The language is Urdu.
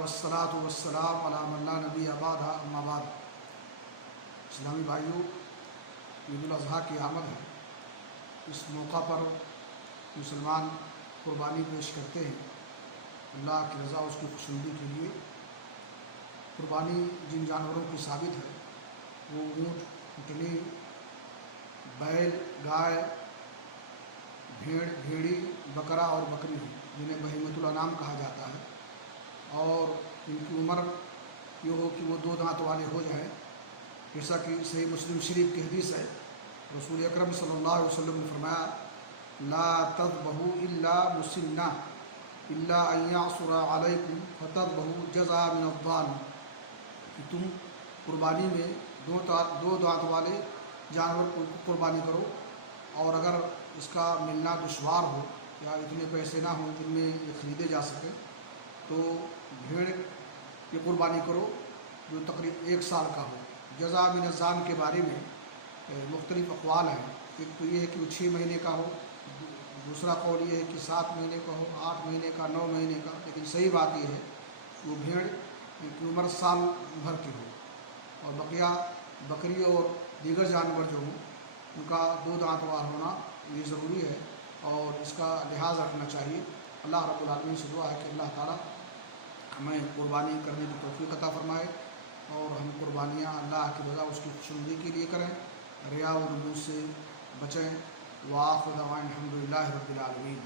والصلاۃ والسلام علی من لا نبی بعدہ اما بعد۔ اسلامی بھائیوں، عید الاضحیٰ کی آمد ہے۔ اس موقع پر مسلمان قربانی پیش کرتے ہیں اللہ کی رضا اس کی خوشنودی کے لیے۔ قربانی جن جانوروں کی ثابت ہے وہ اونٹ، اونٹنی، بیل، گائے، بھیڑ، بھیڑی، بکرا اور بکری ہیں، جنہیں بہیمۃ الانعام کہا جاتا ہے، اور ان کی عمر یہ ہو کہ وہ 2 دانت والے ہو جائیں، جیسا کہ صحیح مسلم شریف کی حدیث ہے۔ رسول اکرم صلی اللہ علیہ وسلم نے فرمایا لا تذبحوا الا مسنہ الا ان یعصر علیکم فتذبحوا جزع من الضان، کہ تم قربانی میں 2 دانت والے جانور کو قربانی کرو، اور اگر اس کا ملنا دشوار ہو یا اتنے پیسے نہ ہوں جن میں یہ خریدے جا سکے تو بھیڑ کی قربانی کرو جو تقریباً 1 سال کا ہو۔ جزع من الضان کے بارے میں مختلف اقوال ہیں۔ ایک تو یہ ہے کہ وہ 6 مہینے کا ہو، دوسرا قول یہ ہے کہ 7 مہینے کا ہو، 8 مہینے کا، 9 مہینے کا، لیکن صحیح بات یہ ہے کہ وہ بھیڑ کی عمر سال بھر کی ہو، اور بقیہ بکری اور دیگر جانور جو ہوں ان کا 2 دانت وار ہونا یہ ضروری ہے، اور اس کا لحاظ رکھنا چاہیے۔ اللہ رب العالمین سے دعا ہے کہ اللہ تعالیٰ ہمیں قربانی کرنے کی توفیق عطا فرمائے، اور ہم قربانیاں اللہ کی رضا اس کی خوشنودی کے لیے کریں، ریا و نمود سے بچیں۔ وآخر دعوانا الحمدللہ رب العالمین۔